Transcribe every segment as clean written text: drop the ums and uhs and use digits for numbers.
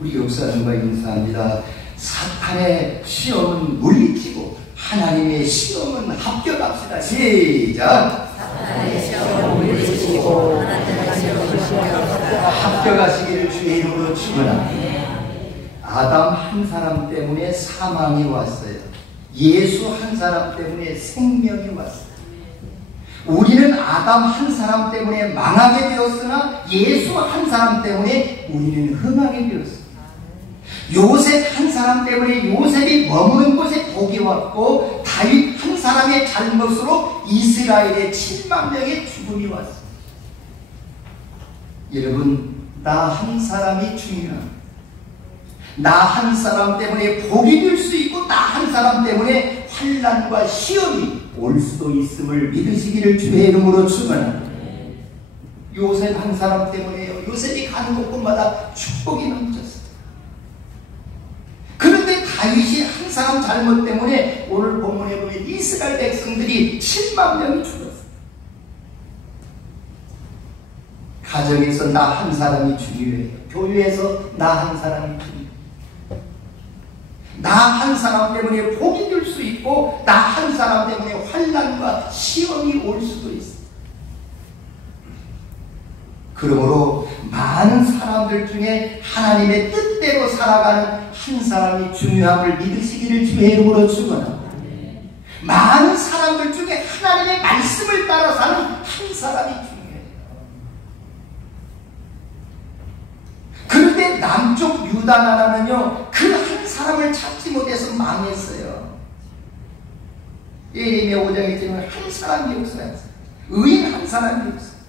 우리 목사님과 인사합니다. 사탄의 시험은 물리치고 하나님의 시험은 합격합시다. 시작. 사탄의 시험은 물리치고 하나님의 시험은 합격하시기를 주의 이름으로 축원합니다. 아담 한 사람 때문에 사망이 왔어요. 예수 한 사람 때문에 생명이 왔어요. 우리는 아담 한 사람 때문에 망하게 되었으나 예수 한 사람 때문에 우리는 흥하게 되었습니다. 요셉 한 사람 때문에 요셉이 머무는 곳에 복이 왔고, 다윗 한 사람의 잘못으로 이스라엘의 7만 명의 죽음이 왔습니다. 여러분, 나 한 사람이 중요합니다. 나 한 사람 때문에 복이 될 수 있고, 나 한 사람 때문에 환난과 시험이 올 수도 있음을 믿으시기를 주의 이름으로 축원합니다. 요셉 한 사람 때문에요. 요셉이 가는 곳곳마다 축복이 넘쳤어요. 그런데 다윗이 한 사람 잘못 때문에 오늘 본문에 보면 이스라엘 백성들이 7만 명이 죽었어요. 가정에서 나 한 사람이 중요해요. 교회에서 나 한 사람이 중요해요. 나 한 사람 때문에 복이 될 수 있고, 나 한 사람 때문에 환난과 시험이 올 수도 있어요. 그러므로 많은 사람들 중에 하나님의 뜻대로 살아가는 한 사람이 중요함을 믿으시기를 주의 이름으로 축원합니다. 많은 사람들 중에 하나님의 말씀을 따라 사는 한 사람이 중요해요. 그런데 남쪽 유다 나라는요, 그 한 사람을 찾지 못해서 망했어요. 예레미야 5장에 보면 한 사람이 없어요. 의인 한 사람이 없어요.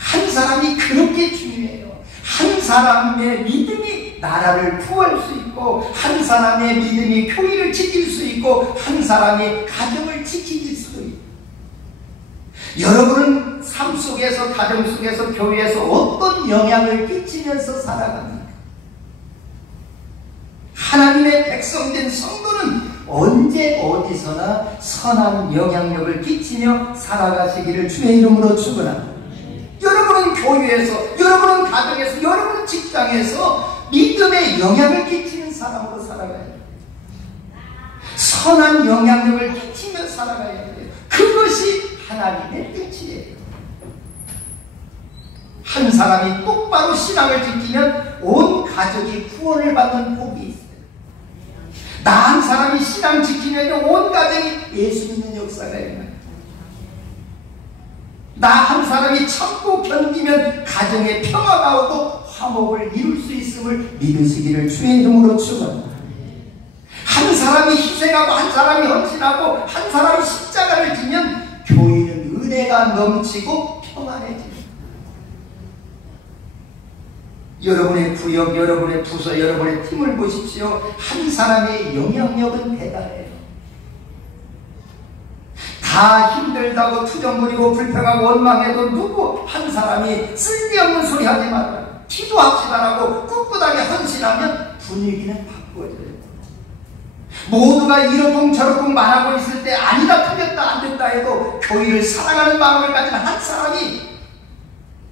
한 사람이 그렇게 중요해요. 한 사람의 믿음이 나라를 구할 수 있고, 한 사람의 믿음이 교회를 지킬 수 있고, 한 사람이 가정을 지킬 수도 있고. 여러분은 삶 속에서, 가정 속에서, 교회에서 어떤 영향을 끼치면서 살아갑니까? 하나님의 백성된 성도는 언제 어디서나 선한 영향력을 끼치며 살아가시기를 주의 이름으로 축원합니다. 여러분은 교회에서, 여러분은 가정에서, 여러분은 직장에서 믿음의 영향을 끼치는 사람으로 살아가야 돼요. 선한 영향력을 끼치며 살아가야 돼요. 그것이 하나님의 뜻이에요. 한 사람이 똑바로 신앙을 지키면 온 가족이 구원을 받는 복이 있어요. 나 한 사람이 신앙 지키면 온 가정이 예수 믿는 역사가 일어나요. 나 한 사람이 참고 견디면 가정에 평화가 오고 화목을 이룰 수 있음을 믿으시기를 주의 이름으로 축원합니다. 한 사람이 희생하고 한 사람이 헌신하고 한 사람이 십자가를 지면 교회는 은혜가 넘치고 평안해집니다. 여러분의 구역, 여러분의 부서, 여러분의 팀을 보십시오. 한 사람의 영향력은 대단해요. 다 힘들다고 투정 부리고 불평하고 원망해도 누구 한 사람이 쓸데없는 소리 하지 말아요. 기도합시다라고 꿋꿋하게 헌신하면 분위기는 바꿔져요. 모두가 이러쿵 저러쿵 말하고 있을 때 아니다, 틀렸다, 안 됐다 해도 교회를 사랑하는 마음을 가진 한 사람이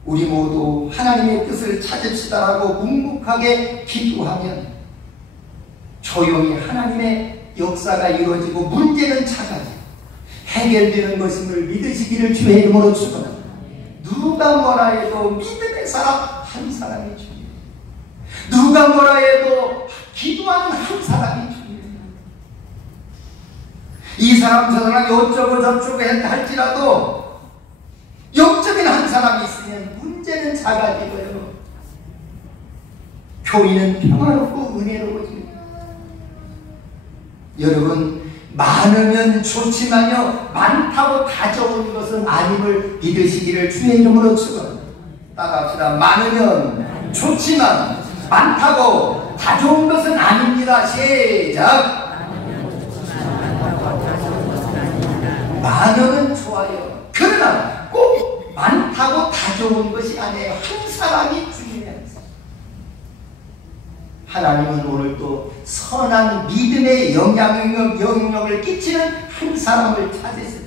우리 모두 하나님의 뜻을 찾읍시다라고 묵묵하게 기도하면 조용히 하나님의 역사가 이루어지고 문제는 작아지고 해결되는 것임을 믿으시기를 주의 이름으로 축원합니다. 누가 뭐라 해도 믿음의 사람 한 사람이 중요해요. 누가 뭐라 해도 기도하는 한 사람이 중요해요. 이 사람 저 사람 어쩌고 저쩌고 할지라도 영적인 한 사람이 있으면 문제는 작아지고요. 교회는 평화롭고 은혜로워집니다. 여러분, 많으면 좋지만요, 많다고 다 좋은 것은 아님을 믿으시기를 주의 이름으로 축원합니다. 따라합시다. 많으면 좋지만 많다고 다 좋은 것은 아닙니다. 시작. 많으면 좋아요. 그러나 꼭 많다고 다 좋은 것이 아니에요. 한 사람이 중요해요. 하나님은 오늘 또 선한 믿음의 영향력을 끼치는 한 사람을 찾으세요.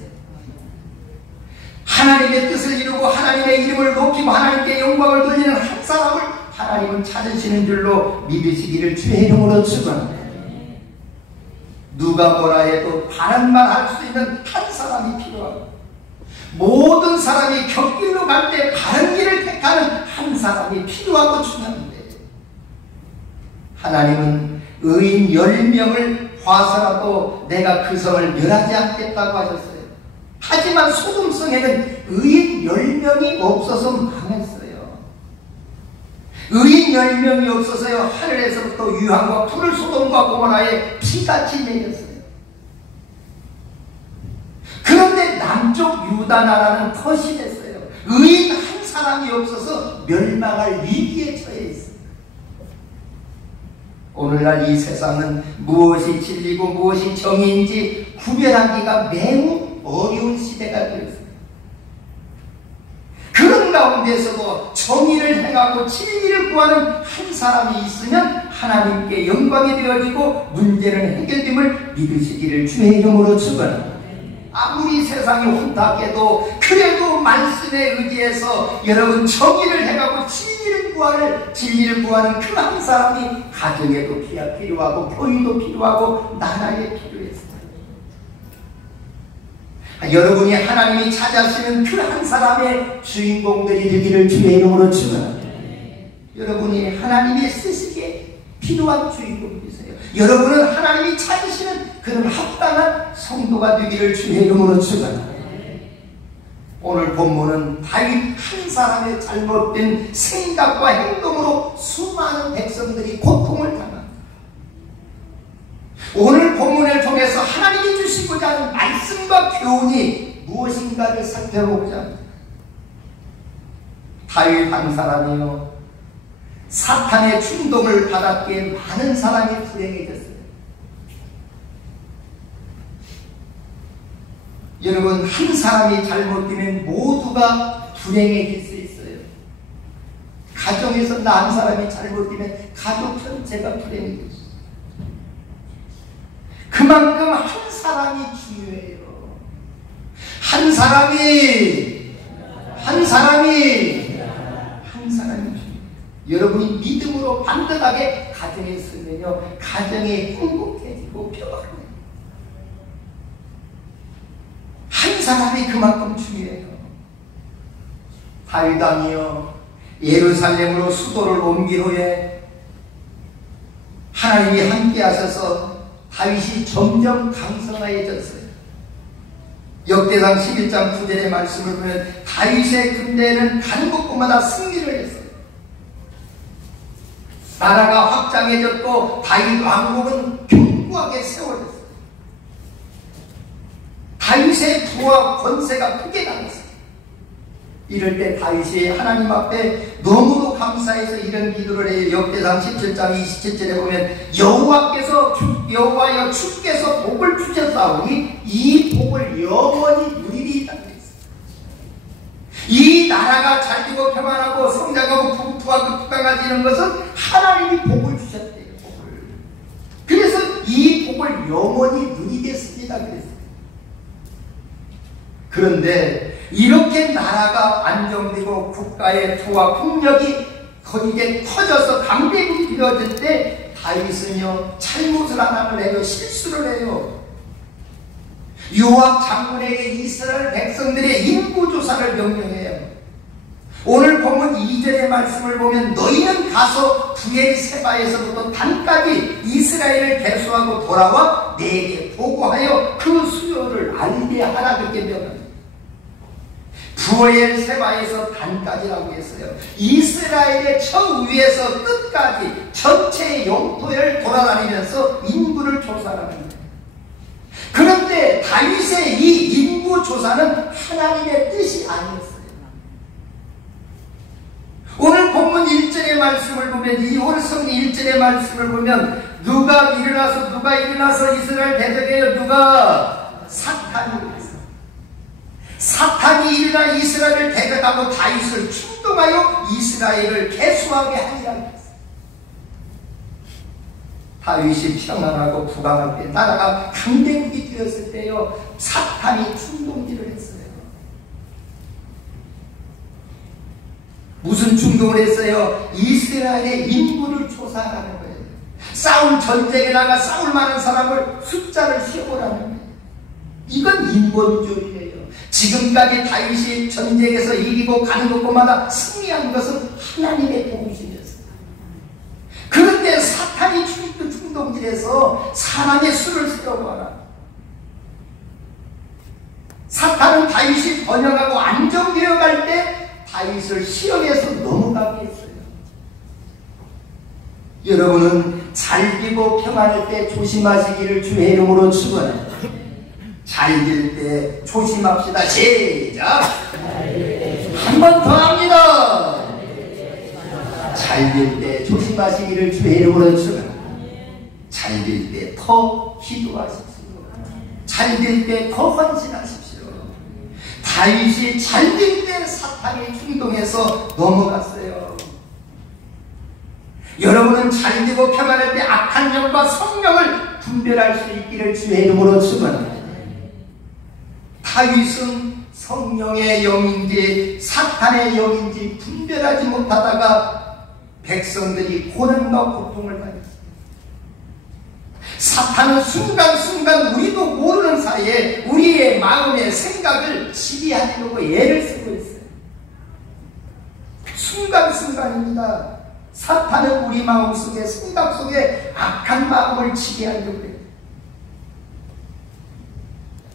하나님의 뜻을 이루고 하나님의 이름을 높이고 하나님께 영광을 돌리는 한 사람을 하나님은 찾으시는 줄로 믿으시기를 주의 이름으로 축원합니다. 누가 뭐라 해도 바른 말 할 수 있는 한 사람이 필요하고, 모든 사람이 곁길로 갈 때 바른 길을 택하는 한 사람이 필요하고 중요한데, 하나님은 의인 10명을 봐서라도 내가 그 성을 멸하지 않겠다고 하셨어요. 하지만 소돔성에는 의인 10명이 없어서 망했어요. 의인 10명이 없어서요, 하늘에서부터 유황과 불을 소돔과 고모라에 피같이 내렸어요. 그런데 남쪽 유다 나라는 더 심했어요. 의인 한 사람이 없어서 멸망할 위기에 처해 있어요. 오늘날 이 세상은 무엇이 진리고 무엇이 정의인지 구별하기가 매우 어려운 시대가 되었습니다. 그런 가운데서도 정의를 행하고 진리를 구하는 한 사람이 있으면 하나님께 영광이 되어지고 문제는 해결됨을 믿으시기를 주의 이름으로 축원합니다. 아무리 세상이 혼탁해도 그래도 말씀에 의지해서 여러분 정의를 행하고 진리를 구하는 그 한 사람이 가정에도 필요하고 교회도 필요하고 나라에 필요했어요. 여러분이 하나님이 찾아시는 그 한 사람의 주인공들이 되기를 주의 이름으로 축원합니다. 여러분이 하나님이 쓰시기에 필요한 주인공이세요. 여러분은 하나님이 찾으시는 그런 합당한 성도가 되기를 주의 이름으로 축원합니다. 오늘 본문은 다윗 한 사람의 잘못된 생각과 행동으로 수많은 백성들이 고통을 당합니다. 오늘 본문을 통해서 하나님이 주시고자 하는 말씀과 교훈이 무엇인가를 살펴보고자 합니다. 다윗 한 사람이요, 사탄의 충동을 받았기에 많은 사람이 불행해졌어요. 여러분, 한 사람이 잘못되면 모두가 불행해질 수 있어요. 가정에서 나 한 사람이 잘못되면 가족 전체가 불행해질 수 있어요. 그만큼 한 사람이 중요해요. 한 사람이 중요해요. 여러분이 믿음으로 반듯하게 가정에 쓰면요, 가정이 행복해지고 평화로워요. 한 사람이 그만큼 중요해요. 다윗 왕이요, 예루살렘으로 수도를 옮긴 후에 하나님이 함께 하셔서 다윗이 점점 강성하여졌어요. 역대상 11장 9절의 말씀을 보면 다윗의 군대는 가는 곳마다 승리를 했어요. 나라가 확장해졌고 다윗 왕국은 견고하게 세워졌어요. 다윗의 부와 권세가 크게 나갔어요. 이럴 때 다윗이 하나님 앞에 너무도 감사해서 이런 기도를 해요. 역대상 17장 27절에 보면 여호와여 주께서 복을 주셨사오니 이 복을 영원히 누리리이다 그랬어요. 이 나라가 잘되고 평안하고 성장하고 부하고 강해지는 것은 하나님이 복을 주셨대요. 복을. 그래서 이 복을 영원히 누리겠습니다 그랬어요. 그런데 이렇게 나라가 안정되고 국가의 부와 국력이 이제 커져서 강대국이 되어질 때 다윗은요, 잘못을 하나를 해요. 실수를 해요. 요압 장군에게 이스라엘 백성들의 인구조사를 명령해요. 오늘 본문 2절의 말씀을 보면 너희는 가서 브엘세바에서부터 단까지 이스라엘을 계수하고 돌아와 내게 보고하여 그 수요를 알게 하라 그렇게 명합니다. 브엘세바에서 단까지라고 했어요. 이스라엘의 저 위에서 끝까지 전체 영토를 돌아다니면서 인구를 조사하는 거예요. 그런데 다윗의 이 인구 조사는 하나님의 뜻이 아니었어요. 오늘 본문 1절의 말씀을 보면, 이 월성 1절의 말씀을 보면 누가 일어나서 이스라엘 대적해요. 누가? 사탄이 일어나 이스라엘을 대적하고 다윗을 충동하여 이스라엘을 계수하게 하리라 했어요. 다윗이 평안하고 부강할 때, 나라가 강대국이 되었을 때요, 사탄이 충동질을 했어요. 무슨 충동을 했어요? 이스라엘의 인구를 조사하는 거예요. 싸울 전쟁에 나가 싸울 만한 사람을 숫자를 세보라는 거예요. 이건 인본주의예요. 지금까지 다윗이 전쟁에서 이기고 가는 곳마다 승리한 것은 하나님의 도우심이었어요. 그런데 사탄이 충동질해서 사람의 수를 세려고 하라. 사탄은 다윗이 번영하고 안정되어 갈 때 다윗을 시험해서 넘어가게 했어요. 여러분은 잘 되고 평안할 때 조심하시기를 주의 이름으로 축원합니다. 잘 될 때 조심합시다. 시작! 한 번 더 합니다. 잘 될 때 조심하시기를 주의 이름으로 축원합니다. 잘 될 때 더 기도하십시오. 잘 될 때 더 헌신하십시오. 다윗이 잘 될 때 사탄이 충동해서 넘어갔어요. 여러분은 잘 되고 평안할 때 악한 영과 성령을 분별할 수 있기를 주의 이름으로 축원합니다. 다윗은 성령의 영인지 사탄의 영인지 분별하지 못하다가 백성들이 고난과 고통을 당했습니다. 사탄은 순간순간 우리도 모르는 사이에 우리의 마음의 생각을 지배하려고 애를 쓰고 있어요. 순간순간입니다. 사탄은 우리 마음속에 생각 속에 악한 마음을 지배하려고 해요.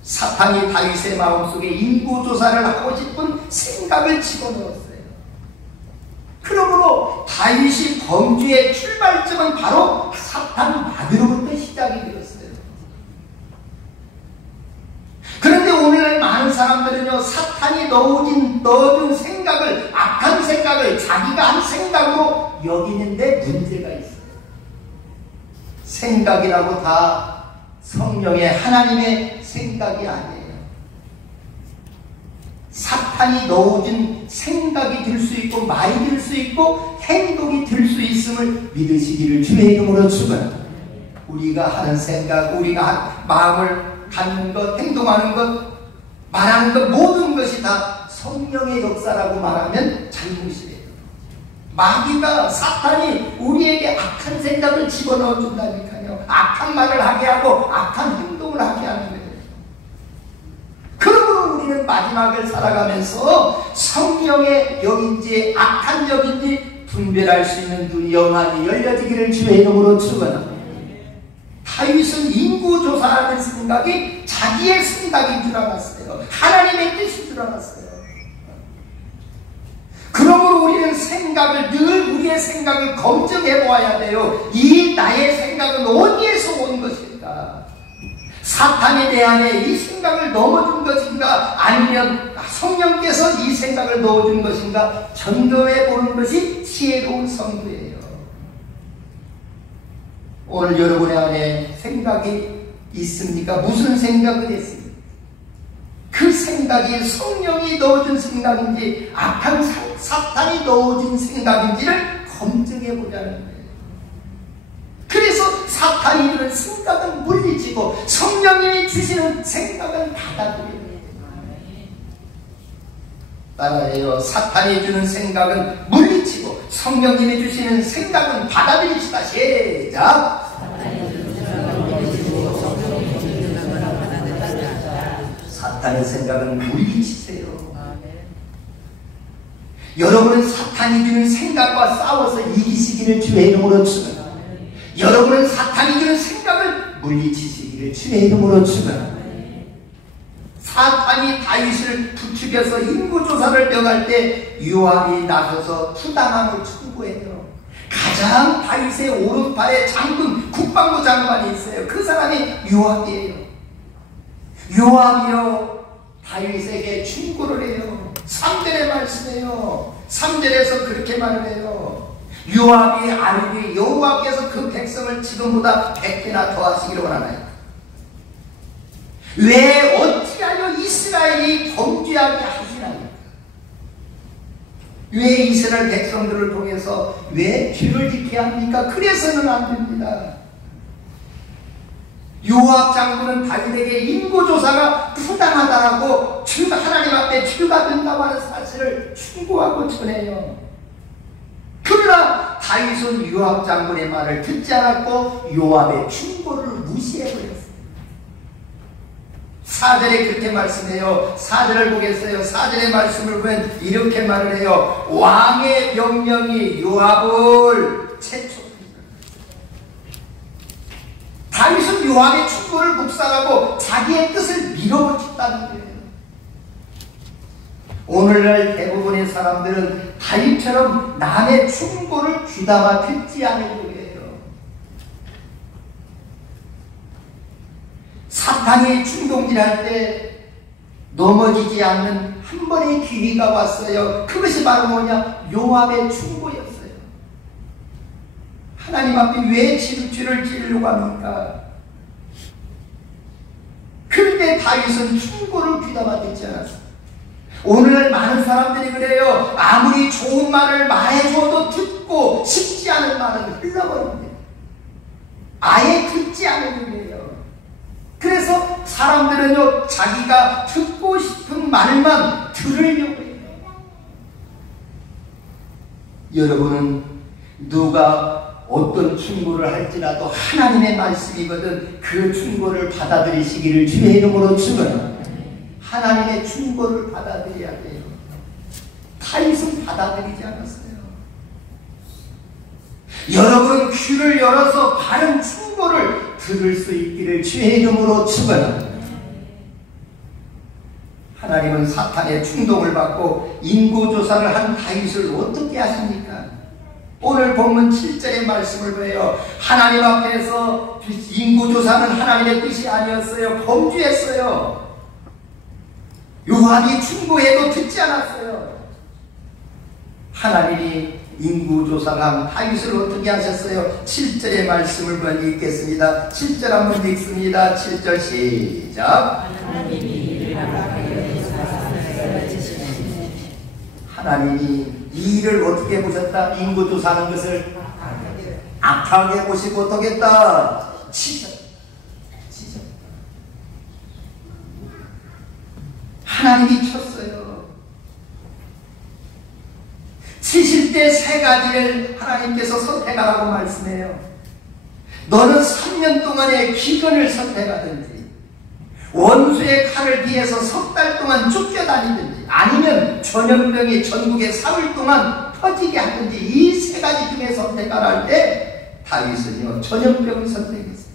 사탄이 다윗의 마음속에 인구조사를 하고 싶은 생각을 집어넣었어요. 그러므로 다윗이 범죄의 출발점은 바로 사탄 마귀로부터 시작이 되었어요. 그런데 오늘날 많은 사람들은요, 사탄이 넣어준 생각을, 악한 생각을 자기가 한 생각으로 여기는데 문제가 있어요. 생각이라고 다 성령의 하나님의 생각이 아니에요. 사탄이 넣어준 생각이 들 수 있고 말이 들 수 있고 행동이 들 수 있음을 믿으시기를 주의 이름으로 축원합니다. 우리가 하는 생각, 우리가 마음을 갖는 것, 행동하는 것, 말하는 것 모든 것이 다 성령의 역사라고 말하면 잘못이에요. 마귀가 사탄이 우리에게 악한 생각을 집어넣어 준다니까요. 악한 말을 하게 하고 악한 행동을 하게 하는 거예요. 그러므로 우리는 마지막을 살아가면서 성령의 영인지 악한 영인지 분별할 수 있는 눈이 영안이 열려지기를 주의 이름으로 축원합니다. 다윗은 인구조사하는 생각이 자기의 생각인 줄 알았어요. 하나님의 뜻인 줄 알았어요. 그러므로 우리는 생각을 늘 우리의 생각을 검증해 보아야 돼요. 이 나의 생각은 어디에서 온 것일까? 사탄이 내 안에 이 생각을 넣어준 것인가? 아니면 성령께서 이 생각을 넣어준 것인가? 점검해 보는 것이 지혜로운 성도예요. 오늘 여러분의 안에 생각이 있습니까? 무슨 생각을 했습니까? 그 생각이 성령이 넣어준 생각인지 악한 사탄이 넣어준 생각인지를 검증해 보자는 거예요. 그래서 사탄이 주는 생각은 물리치고 성령님이 주시는 생각은 받아들여야 돼요. 따라해요. 사탄이 주는 생각은 물리치고 성령님이 주시는 생각은 받아들입시다. 시작! 사탄의 생각은 물리치세요. 여러분은 사탄이 주는 생각과 싸워서 이기시기를 주의 이름으로 축원합니다. 여러분은 사탄이 주는 생각을 물리치시기를 주의 이름으로 축원합니다. 사탄이 다윗을 부추겨서 인구조사를 명할 때 요압이 나서서 부당함을 청구해요. 가장 다윗의 오른팔에 장군, 국방부 장관이 있어요. 그 사람이 요압이에요. 요압이요, 다윗에게 충고를 해요. 3절에 말씀해요. 3절에서 그렇게 말을 해요. 요압이 아르기 여호와께서 그 백성을 지금보다 100배나 더하시기를 원하나요? 왜 어찌하여 이스라엘이 범죄하게 하시나요? 왜 이스라엘 백성들을 통해서 왜 죄를 짓게 합니까? 그래서는 안 됩니다. 요압 장군은 다윗에게 인구조사가 부당하다라고 하나님 앞에 죄가 된다고 하는 사실을 충고하고 전해요. 그러나 다윗은 요압 장군의 말을 듣지 않았고 요압의 충고를 무시해버렸어요. 4절에 그렇게 말씀해요. 4절을 보겠어요. 4절의 말씀을 보면 이렇게 말을 해요. 왕의 명령이 요압을 채촉합니다. 다윗은 요압의 충고를 묵살하고 자기의 뜻을 밀어붙였다는 거예요. 오늘날 대부분의 사람들은 다윗처럼 남의 충고를 귀담아 듣지 않으려고 해요. 사탄이 충동질할 때 넘어지지 않는 한 번의 기회가 왔어요. 그것이 바로 뭐냐? 요압의 충고였어요. 하나님 앞에 왜 죄를 지으려고 합니까? 그런데 다윗은 충고를 귀담아 듣지 않았어요. 오늘날 많은 사람들이 그래요. 아무리 좋은 말을 말해줘도 듣고 싶지 않은 말은 흘러버립니다. 아예 듣지 않는 거예요. 그래서 사람들은요, 자기가 듣고 싶은 말만 들으려고 해요. 여러분은 누가 어떤 충고를 할지라도 하나님의 말씀이거든 그 충고를 받아들이시기를 주의 이름으로 축원합니다. 하나님의 충고를 받아들여야 돼요. 다윗은 받아들이지 않았어요. 여러분 귀를 열어서 바른 충고를 들을 수 있기를 주의 이름으로 축원합니다. 하나님은 사탄의 충동을 받고 인구조사를 한 다윗을 어떻게 하십니까? 오늘 본문 7절의 말씀을 보여요. 하나님 앞에서 인구조사는 하나님의 뜻이 아니었어요. 범죄했어요. 요압이 충고해도 듣지 않았어요. 하나님이 인구조사한 다윗을 어떻게 하셨어요? 7절의 말씀을 먼저 읽겠습니다. 7절 한번 읽습니다. 7절 시작. 하나님이 이 일을 어떻게 보셨다? 인구조사하는 것을 악하게 보시고 어떻겠다? 하나님이 쳤어요. 치실 때 세 가지를 하나님께서 선택하라고 말씀해요. 너는 3년 동안의 기근을 선택하든지 원수의 칼을 피해서 석 달 동안 쫓겨다니든지 아니면 전염병이 전국에 3일 동안 퍼지게 하든지 이 세 가지 중에 선택하라 할 때 다윗은요 전염병을 선택했어요.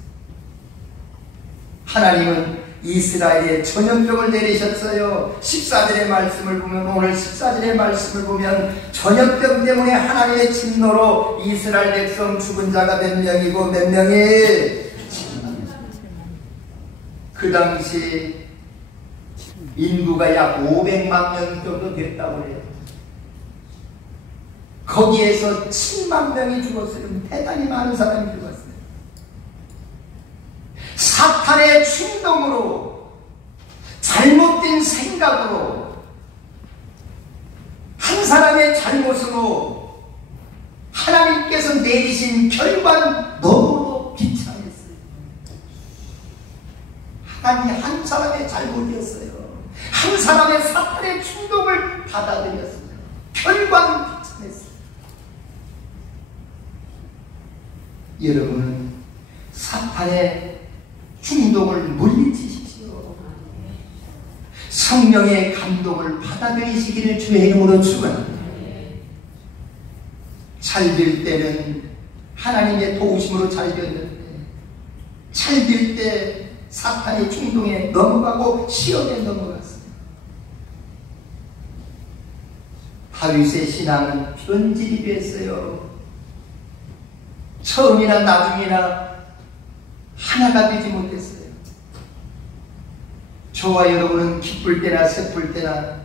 하나님은 이스라엘에 전염병을 내리셨어요. 14절의 말씀을 보면 오늘 14절의 말씀을 보면 전염병 때문에 하나님의 진노로 이스라엘 백성 죽은 자가 몇 명이고 몇 명이 그 당시 인구가 약 500만 명 정도 됐다고 해요. 거기에서 7만 명이 죽었어요. 대단히 많은 사람이 죽었어요. 사탄의 충동으로 잘못된 생각으로 한 사람의 잘못으로 하나님께서 내리신 결과는 너무도 비참했어요. 하나님이 한 사람의 잘못이었어요. 한 사람의 사탄의 충동을 받아들였어요. 결과는 비참했어요. 여러분은 사탄의 충동을 물리치십시오. 성령의 감동을 받아들이시기를 주의 이름으로 축원합니다. 잘 될 때는 하나님의 도우심으로 잘 되었는데 잘 될 때 사탄의 충동에 넘어가고 시험에 넘어갔어요. 다윗의 신앙은 변질이 됐어요. 처음이나 나중이나 하나가 되지 못했어요. 저와 여러분은 기쁠 때나 슬플 때나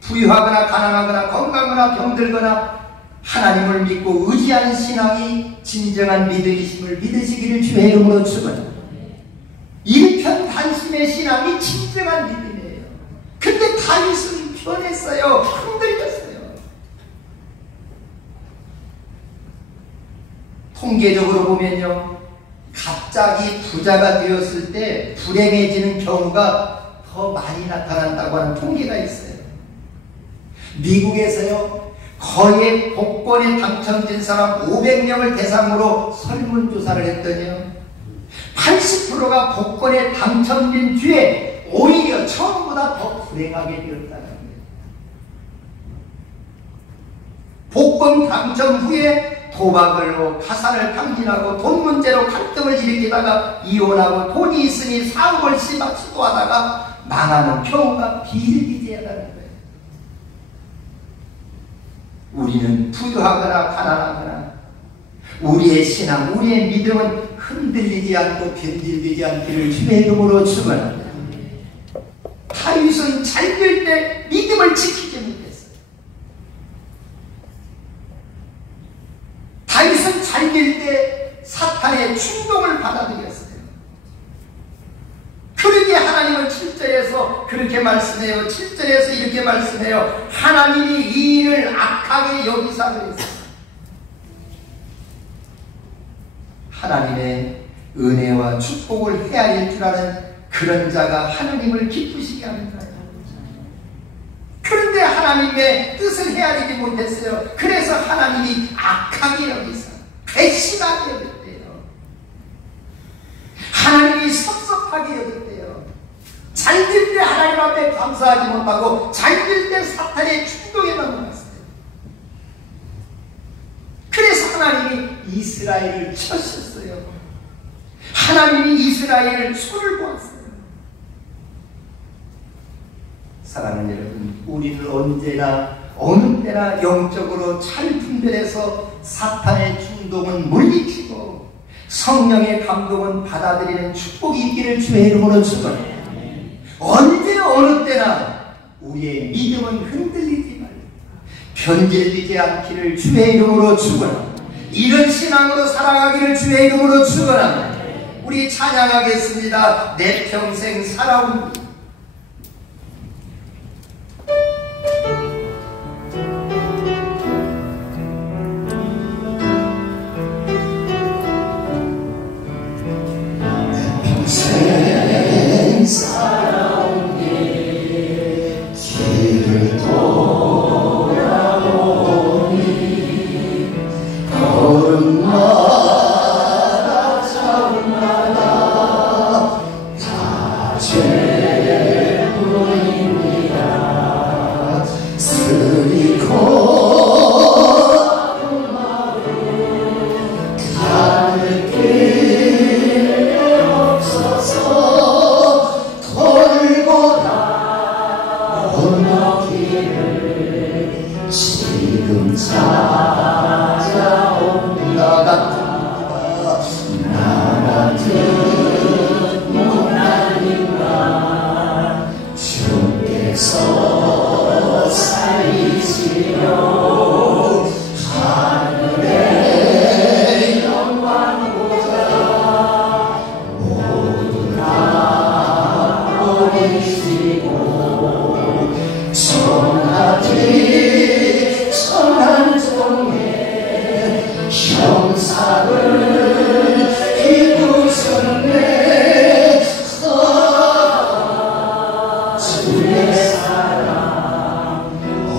부유하거나 가난하거나 건강하거나 병들거나 하나님을 믿고 의지하는 신앙이 진정한 믿음이심을 믿으시기를 주의 이름으로 축원합니다. 일편단심의 신앙이 진정한 믿음이에요. 근데 다윗은 변했어요. 흔들렸어요. 통계적으로 보면요, 갑자기 부자가 되었을 때 불행해지는 경우가 더 많이 나타난다고 하는 통계가 있어요. 미국에서요, 거의 복권에 당첨된 사람 500명을 대상으로 설문조사를 했더니요, 80%가 복권에 당첨된 뒤에 오히려 처음보다 더 불행하게 되었다는 거예요. 복권 당첨 후에 도박으로 가사를 탕진하고 돈 문제로 갈등을 일으키다가 이혼하고 돈이 있으니 사업을 시도하다가 망하는 경우가 비일비재하다는 거예요. 우리는 부유하거나 가난하거나 우리의 신앙, 우리의 믿음은 흔들리지 않고 변질되지 않기를 주의 이름으로 축원합니다. 다윗은 잘 될 때 믿음을 지키지 못했어요. 다윗은 잘 될 때 사탄의 충동을 받아들였어요. 그러게 하나님은 7절에서 그렇게 말씀해요. 7절에서 이렇게 말씀해요. 하나님이 이 일을 악하게 여기사 그랬어요. 하나님의 은혜와 축복을 헤아릴 줄 아는 그런 자가 하나님을 기쁘시게 하는 자예요. 그런데 하나님의 뜻을 헤아리지 못했어요. 그래서 하나님이 악하게 여기사 괘씸하게 여겼대요. 하나님이 섭섭하게 여겼대요. 잘 될 때 하나님 앞에 감사하지 못하고 잘 될 때 사탄의 충동에 넘어갔어요. 그래서 하나님이 이스라엘을 쳤었어요. 하나님이 이스라엘을 손을 보았어요. 사랑하는 여러분, 우리는 언제나 어느 때나 영적으로 잘 분별해서 사탄의 충동은 물리치고 성령의 감동은 받아들이는 축복이 있기를 주의 이름으로 축원합니다. 언제나 어느 때나 우리의 믿음은 흔들리지 말고 변질되지 않기를 주의 이름으로 축원합니다. 이런 신앙으로 살아가기를 주의 이름으로 축원합니다. 우리 찬양하겠습니다. 내 평생 살아온 길. 살아온 길을 돌아보니 걸음마다 자음마다 다 죄뿐입니다. 쓰리고 지금 찾아온 나 같은 못난인가 주께서 살리시려 하늘의 영광보다 모두 다 버리시고 전하지 형사를 이루셨네. 주의 사랑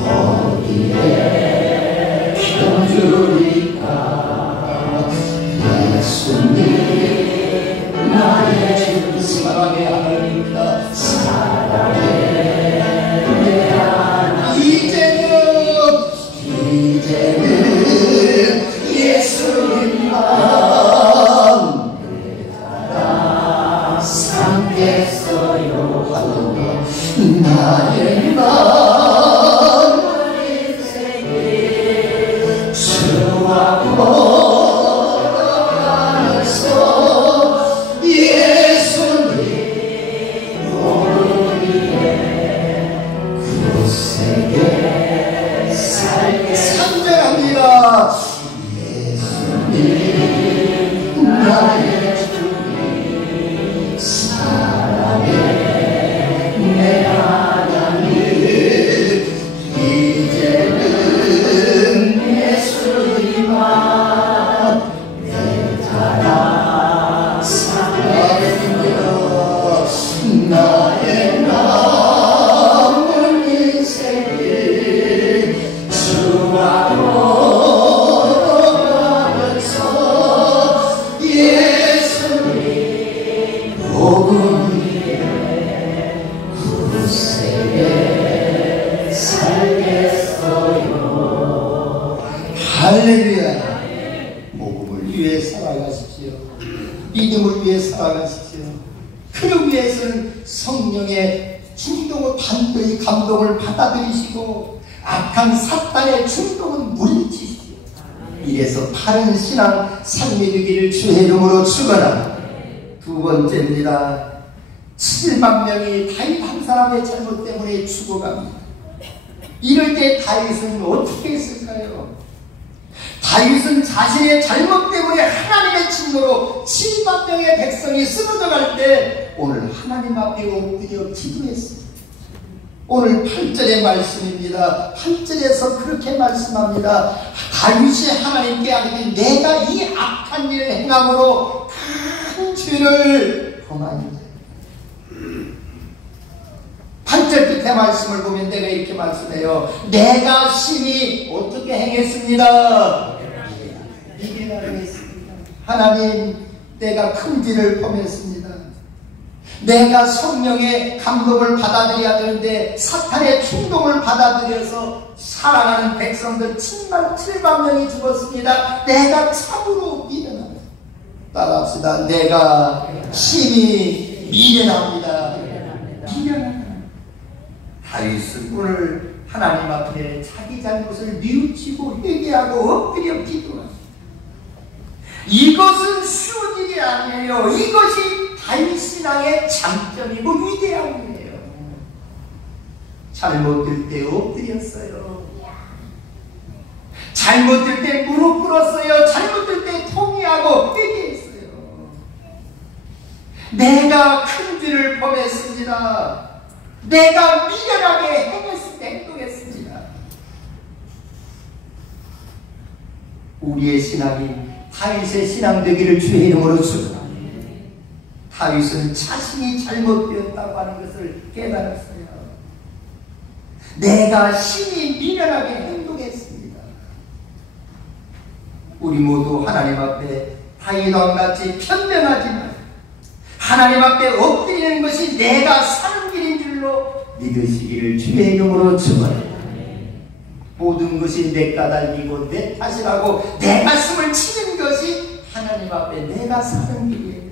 어디에 견주리까. 예수님 나의 주 사랑의 하나님이다. 사랑의 내 하나님. 이제는 예수님만 내 따라 삼겠어요. 나의 마음 인생이 주와 걸어가면서 예수님 오리에 굳세게 살게 상장합니다. 나의 주님 사랑의 내 하나님 이제는 예수님만 내 따라 살겠습니다. 나의 남은 인생이 주와 위해 살아가십시오. 믿음을 위해 살아가십시오. 그를 위해서는 성령의 충동을 반드시 감동을 받아들이시고 악한 사탄의 충동은 물리치십시오. 이래서 바른 신앙 삶이 되기를 주의 이름으로 축원합니다. 두 번째입니다. 7만 명이 다윗 한 사람의 잘못 때문에 죽어갑니다. 이럴 때 다윗은 어떻게 했을까요? 다윗은 자신의 잘못 때문에 하나님의 진노로 7만 명의 백성이 쓰러져 갈 때 오늘 하나님 앞에 엎드려 기도했습니다. 오늘 8절의 말씀입니다. 8절에서 그렇게 말씀합니다. 다윗이 하나님께 하기를 내가 이 악한 일을 행함으로 큰 죄를 범하니 8절 끝에 말씀을 보면 내가 이렇게 말씀해요. 내가 심히 어떻게 행했습니다. 미련하게 했습니다. 하나님, 내가 큰 죄를 범했습니다. 내가 성령의 감동을 받아들여야 되는데 사탄의 충동을 받아들여서 사랑하는 백성들 7만 명이 죽었습니다. 내가 참으로 미련합니다. 따라합시다. 내가 심히 미련합니다. 미련합니다. 다윗은 오늘 하나님 앞에 자기 잘못을 뉘우치고 회개하고 엎드려 기도합니다. 이것은 쉬운 일이 아니에요. 이것이 다윗 신앙의 장점이고 위대함이에요. 잘못될 때 엎드렸어요. 잘못될 때 무릎 꿇었어요. 잘못될 때 통회하고 회개했어요. 내가 큰 죄를 범했습니다. 내가 미련하게 행동했습니다. 우리의 신앙이 다윗의 신앙 되기를 주의 이름으로 축원합니다. 다윗은 자신이 잘못되었다고 하는 것을 깨달았어요. 내가 심히 미련하게 행동했습니다. 우리 모두 하나님 앞에 다윗과 같이 편명하지만 하나님 앞에 엎드리는 것이 내가 사는 길인 줄로 믿으시기를 주의 이름으로 축원합니다. 모든 것이 내 까닭이고 내 탓이라고 내 가슴을 치는 것이 하나님 앞에 내가 사는 길이에요.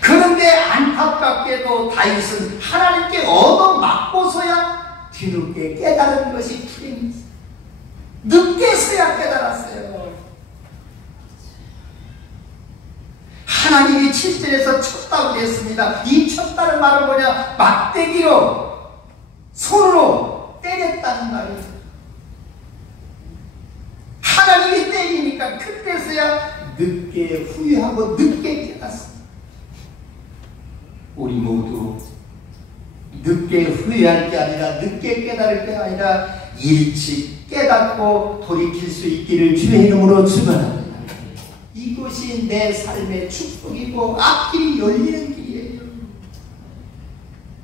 그런데 안타깝게도 다윗은 하나님께 얻어맞고서야 뒤늦게 깨달은 것이 풀입니다. 늦게서야 깨달았어요. 하나님이 7절에서 쳤다고 했습니다. 이 쳤다는 말은 뭐냐? 막대기로 손으로 때렸다는 말이에요. 하나님이 때리니까 그때서야 늦게 후회하고 늦게 깨닫습니다. 우리 모두 늦게 후회할 게 아니라 늦게 깨달을 게 아니라 일찍 깨닫고 돌이킬 수 있기를 주의 이름으로 축원합니다. 이것이 내 삶의 축복이고 앞길이 열리는 길이에요.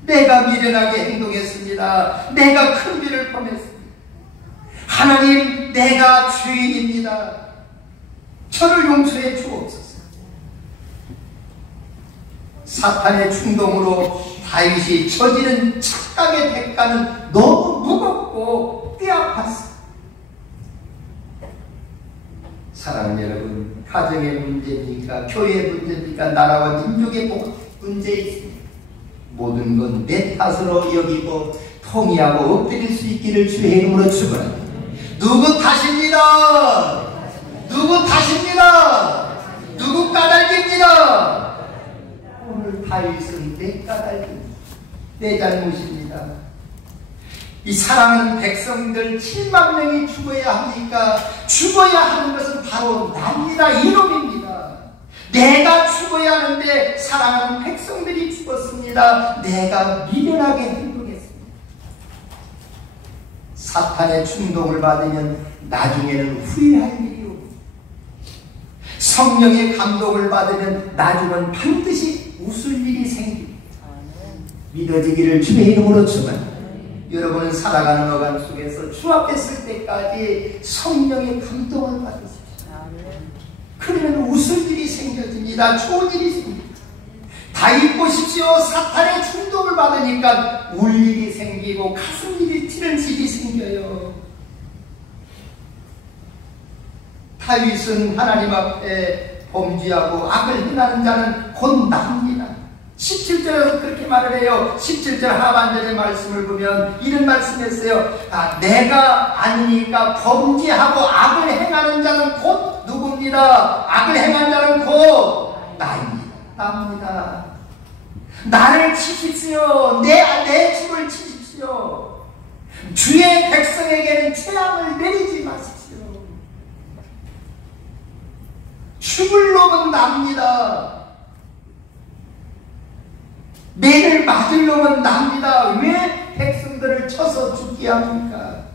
내가 미련하게 행동했습니다. 내가 큰 죄를 범했습니다. 하나님, 내가 죄인입니다. 저를 용서해 주옵소서. 사탄의 충동으로 다윗이 저지른 착각의 대가는 너무 무겁고 뼈아팠습니다. 사랑하는 여러분, 가정의 문제입니까? 교회의 문제입니까? 나라와 민족의 문제 있습니다. 모든 건 내 탓으로 여기고 통이하고 엎드릴 수 있기를 주의 이름으로 축원합니다. 누구 탓입니다. 누구 탓입니다. 누구 까닭입니다. 오늘 다윗은 내 까닭입니다. 내 잘못입니다. 이 사랑하는 백성들 7만 명이 죽어야 합니까? 죽어야 하는 것은 바로 납니다. 이놈입니다. 내가 죽어야 하는데 사랑하는 백성들이 죽었습니다. 내가 미련하게 행동했습니다. 사탄의 충동을 받으면 나중에는 후회할 일이 옵니다. 성령의 감동을 받으면 나중은 반드시 웃을 일이 생깁니다. 믿어지기를 주의 이름으로 축원합니다. 여러분은 살아가는 어간 속에서 주 앞에 설 때까지 성령의 감동을 받으십시오. 그러면 웃을 일이 생겨집니다. 좋은 일이 생깁니다. 다윗 보십시오. 사탄의 충동을 받으니까 울 일이 생기고 가슴 일이 튀는 일이 생겨요. 다윗은 하나님 앞에 범죄하고 악을 행하는 자는 곧 납니다. 17절에서 그렇게 말을 해요. 17절 하반절의 말씀을 보면 이런 말씀했어요. 내가 아니니까 범죄하고 악을 행하는 자는 곧 누굽니다. 악을 행하는 자는 곧 나입니다. 나를 치십시오. 내 집을 치십시오. 주의 백성에게는 재앙을 내리지 마십시오. 죽을 놈은 납니다. 매를 맞을 놈은 납니다. 왜 백성들을 쳐서 죽게 합니까?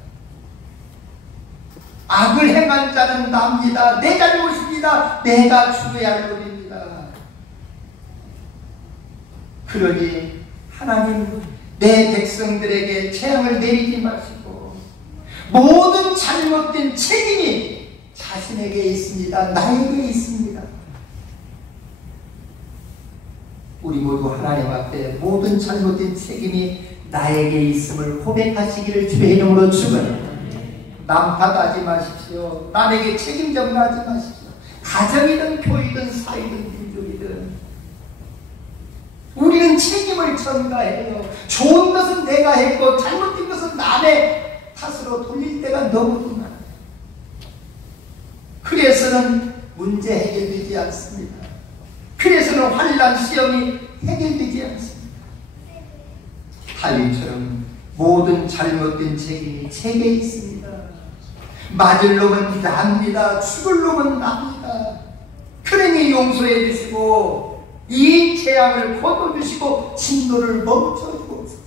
악을 행한 자는 납니다. 내 잘못입니다. 내가 죽어야 할 것입니다. 그러니 하나님 내 백성들에게 재앙을 내리지 마시고 모든 잘못된 책임이 자신에게 있습니다. 나에게 있습니다. 우리 모두 하나님 앞에 모든 잘못된 책임이 나에게 있음을 고백하시기를 주의 이름으로 축원합니다. 남 탓하지 마십시오. 남에게 책임 전가하지 마십시오. 가정이든 교회든 사회든 민족이든 우리는 책임을 전가해요. 좋은 것은 내가 했고 잘못된 것은 남의 탓으로 돌릴 때가 너무 많아요. 그래서는 문제 해결되지 않습니다. 그래서는 환난 시험이 해결되지 않습니다. 다윗처럼 모든 잘못된 책임이 제게 있습니다. 맞을 놈은 납니다. 죽을 놈은 납니다. 그러니 용서해 주시고 이 재앙을 거둬주시고 진노를 멈춰주옵소서.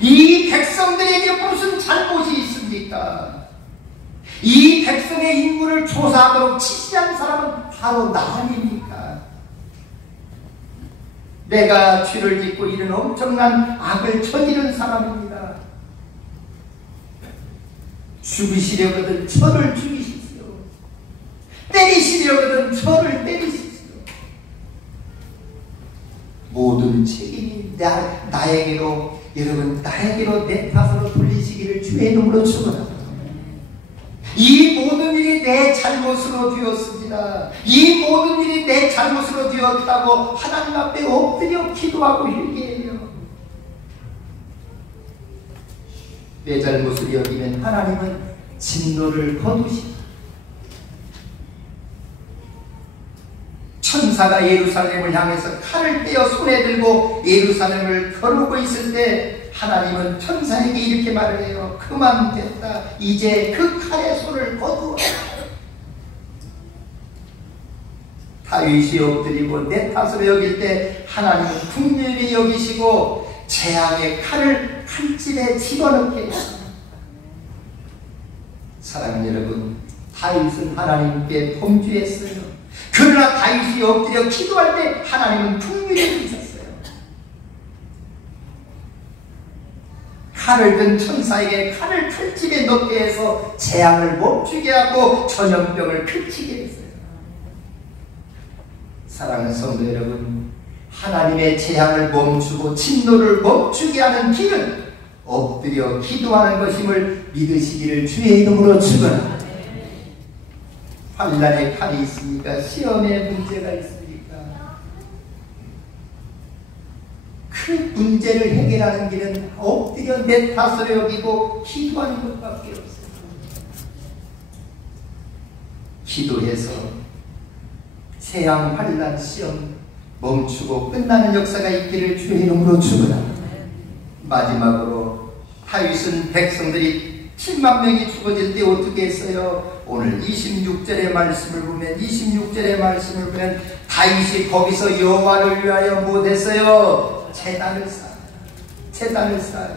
이 백성들에게 무슨 잘못이 있습니까? 이 백성의 인물을 조사하도록 지시한 사람은 바로 나 아닙니까? 내가 죄를 짓고 이런 엄청난 악을 저지른 사람입니다. 죽이시려거든 저를 죽이십시오. 때리시려거든 저를 때리십시오. 모든 책임이 나에게로, 여러분 나에게로 내 탓으로 돌리시기를 주의 이름으로 축원합니다. 이 모든 일이 내 잘못으로 되었습니다. 이 모든 일이 내 잘못으로 되었다고 하나님 앞에 엎드려 기도하고 회개해요. 내 잘못을 여기면 하나님은 진노를 거두십니다. 천사가 예루살렘을 향해서 칼을 떼어 손에 들고 예루살렘을 겨루고 있을 때 하나님은 천사에게 이렇게 말을 해요. 그만 됐다. 이제 그 칼의 손을 거두어. 다윗이 엎드리고 내 탓으로 여길 때 하나님은 긍휼히 여기시고 재앙의 칼을 칼집에 집어넣게 했습니다. 사랑하는 여러분, 다윗은 하나님께 범죄했어요. 그러나 다윗이 엎드려 기도할 때 하나님은 긍휼히 여기셨어요. 칼을 든 천사에게 칼을 칼집에 넣게 해서 재앙을 멈추게 하고 전염병을 그치게 했어요. 사랑하는 성도 여러분, 하나님의 재앙을 멈추고 진노를 멈추게 하는 길은 엎드려 기도하는 것임을 믿으시기를 주의 이름으로 축원합니다. 환난의 칼이 있습니까? 시험의 문제가 있습니까? 그 문제를 해결하는 길은 엎드려 내 탓으로 여기고 기도하는 것밖에 없어요. 기도해서 재앙, 환난, 시험 멈추고 끝나는 역사가 있기를 주의 이름으로 축원합니다. 마지막으로 다윗은 백성들이 7만 명이 죽어질 때 어떻게 했어요? 오늘 26절의 말씀을 보면 다윗이 거기서 여호와를 위하여 못했어요. 제단을 쌓아요.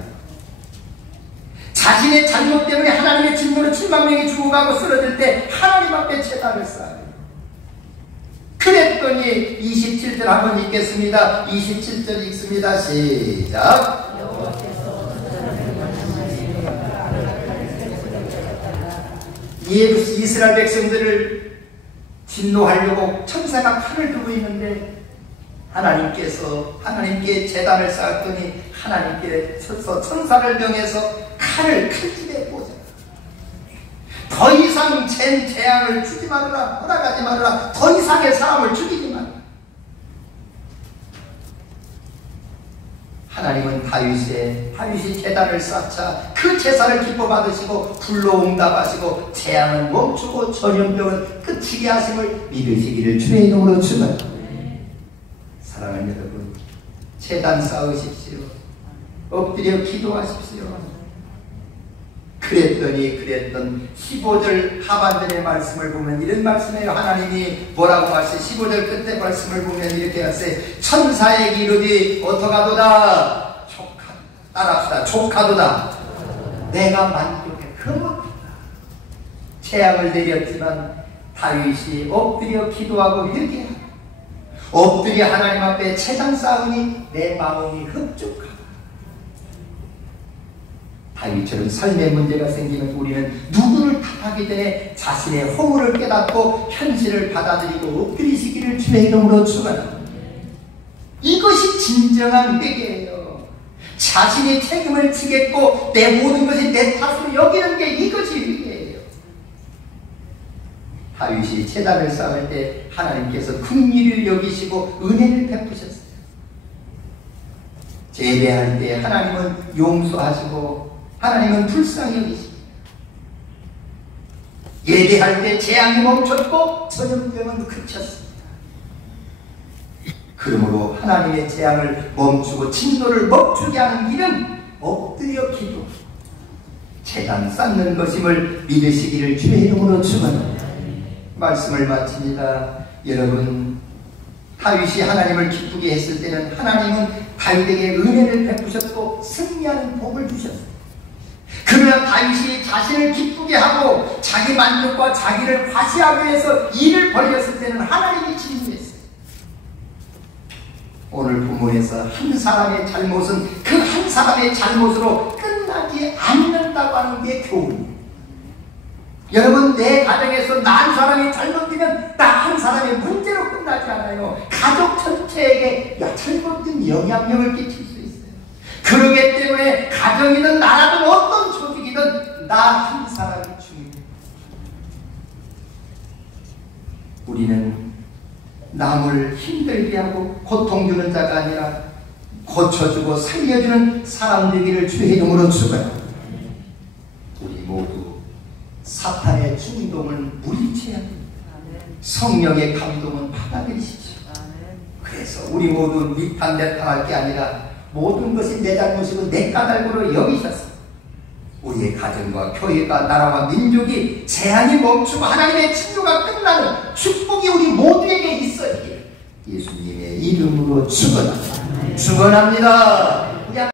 자신의 잘못 때문에 하나님의 진노로 7만 명이 죽어가고 쓰러질 때 하나님 앞에 제단을 쌓아요. 그랬더니 27절 한번 읽겠습니다. 27절 읽습니다. 시작. 이스라엘 백성들을 진노하려고 천사가 칼을 들고 있는데 하나님께 제단을 쌓았더니 하나님께서 천사를 명해서 칼집에 꽂아요. 더 이상 재앙을 주지 말아라, 허락하지 말아라, 더 이상의 사람을 죽이지 말아라. 하나님은 다윗이 제단을 쌓자 그 제사를 기뻐 받으시고 불로 응답하시고 재앙은 멈추고 전염병은 끝이게 하심을 믿으시기를 주의 이름으로 축원합니다. 사랑하는 여러분, 제단 쌓으십시오. 엎드려 기도하십시오. 그랬던 15절 하반절의 말씀을 보면 이런 말씀이에요. 하나님이 뭐라고 말씀, 15절 끝에 말씀을 보면 이렇게 하세요. 천사에게 이르되 어떡하도다. 따라합시다. 족하도다. 내가 만족해. 그렇다. 재앙을 내렸지만 다윗이 엎드려 기도하고 회개하고 엎드려 하나님 앞에 제단 쌓으니 내 마음이 흡족하다. 다윗처럼 삶의 문제가 생기면 우리는 누구를 탓하기 전에 자신의 허물을 깨닫고 현실을 받아들이고 엎드리시기를 주의 이름으로 축원합니다. 이것이 진정한 회개예요. 자신이 책임을 지겠고 내 모든 것이 내 탓으로 여기는 게 이것이 회개예요. 다윗이 제단을 쌓을 때 하나님께서 긍휼을 여기시고 은혜를 베푸셨어요. 재배할 때 하나님은 용서하시고 하나님은 불쌍히 여기십니다. 예배할 때 재앙이 멈췄고 전염병은 그쳤습니다. 그러므로 하나님의 재앙을 멈추고 진노를 멈추게 하는 일은 엎드려 기도, 제단 쌓는 것임을 믿으시기를 주의 이름으로 축원합니다. 말씀을 마칩니다. 여러분, 다윗이 하나님을 기쁘게 했을 때는 하나님은 다윗에게 은혜를 베푸셨고 승리하는 복을 주셨어요. 그러나 다윗이 자신을 기쁘게 하고 자기 만족과 자기를 과시하기 위해서 일을 벌였을 때는 하나님이 진노했어요. 오늘 본문에서 한 사람의 잘못은 그 한 사람의 잘못으로 끝나지 않는다고 하는 게 교훈입니다. 여러분, 내 가정에서 나 한 사람이 잘못되면 나 한 사람의 문제로 끝나지 않아요. 가족 전체에게 잘못된 영향력을 끼칠 수 있어요. 그러기 때문에 가정이든 나라든 어떤 조직이든 나 한 사람이 중요해요. 우리는 남을 힘들게 하고 고통 주는 자가 아니라 고쳐주고 살려주는 사람 되기를 주의 이름으로 축원합니다. 우리 모두 사탄의 충동을 물리쳐야 합니다. 성령의 감동은 받아들이시죠. 그래서 우리 모두 미탄대탄할 게 아니라 모든 것이 내 잘못이고 내 까닭으로 여기셔서 우리의 가정과 교회가 나라와 민족이 재앙이 멈추고 하나님의 진노가 끝나는 축복이 우리 모두에게 있어야 해요. 예수님의 이름으로 축원합니다. 축원합니다.